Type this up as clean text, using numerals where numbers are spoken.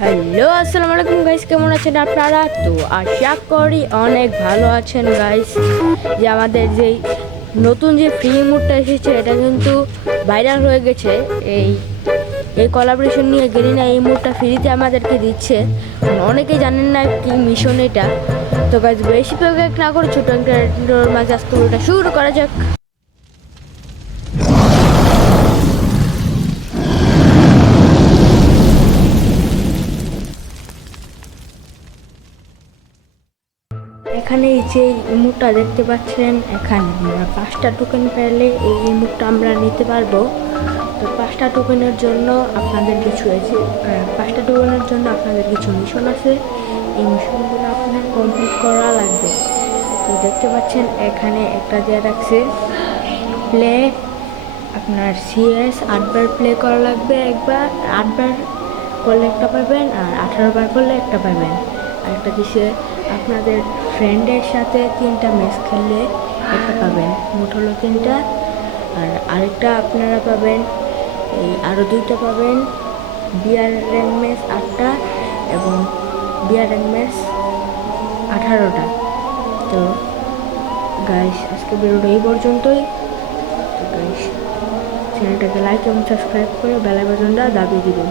Hello, আসসালামু আলাইকুম guys, কেমন আছেন আপনারা? তো আশা করি অনেক ভালো আছেন গাইস। যে আমাদের যেই নতুন যে ফ্রি মুডটা এসেছে এটা কিন্তু ভাইরাল হয়ে গেছে। এই এই কোলাবোরেশন নিয়ে গেরিনা এই মুডটা ফ্রিতে আমাদেরকে দিচ্ছে। অনেকেই জানেন না কি মিশন এটা। তো গাইস বেশি প্রয়োগ না করে ছোটো একটা মাঝে আজকে ওটা শুরু করা যাক। এখানে যে ইমোটটা দেখতে পাচ্ছেন, এখানে আমরা 5টা টোকেন পেলে এই ইমোটটা আমরা নিতে পারবো। তো 5টা টোকেনের জন্য আপনাদের কিছু আছে, 5টা টোকেনের জন্য আপনাদের কিছু মিশন আছে। এই মিশনগুলো আপনার কমপ্লিট করা লাগবে। তো দেখতে পাচ্ছেন এখানে একটা দেওয়া রাখছে প্লে, আপনার সিএস 8বার প্লে করা লাগবে। একবার 8বার করলে একটা পাবেন, আর 18বার করলে একটা পাবেন। আর একটা দিছে আপনাদের ফ্রেন্ডের সাথে 3টা ম্যাচ খেললে একটা পাবেন, মোট হলো 3টা। আর আরেকটা আপনারা পাবেন, এই আরও 2টা পাবেন, বিয়ার র্যাঙ্ক ম্যাচ 8টা এবং বিয়ার র্যাঙ্ক ম্যাচ 18টা। তো গাইস আজকে ভিডিওটা এই পর্যন্তই। তো গাইস চ্যানেলটাকে লাইক এবং সাবস্ক্রাইব করে বেল বাটনটা দাবিয়ে দিবেন।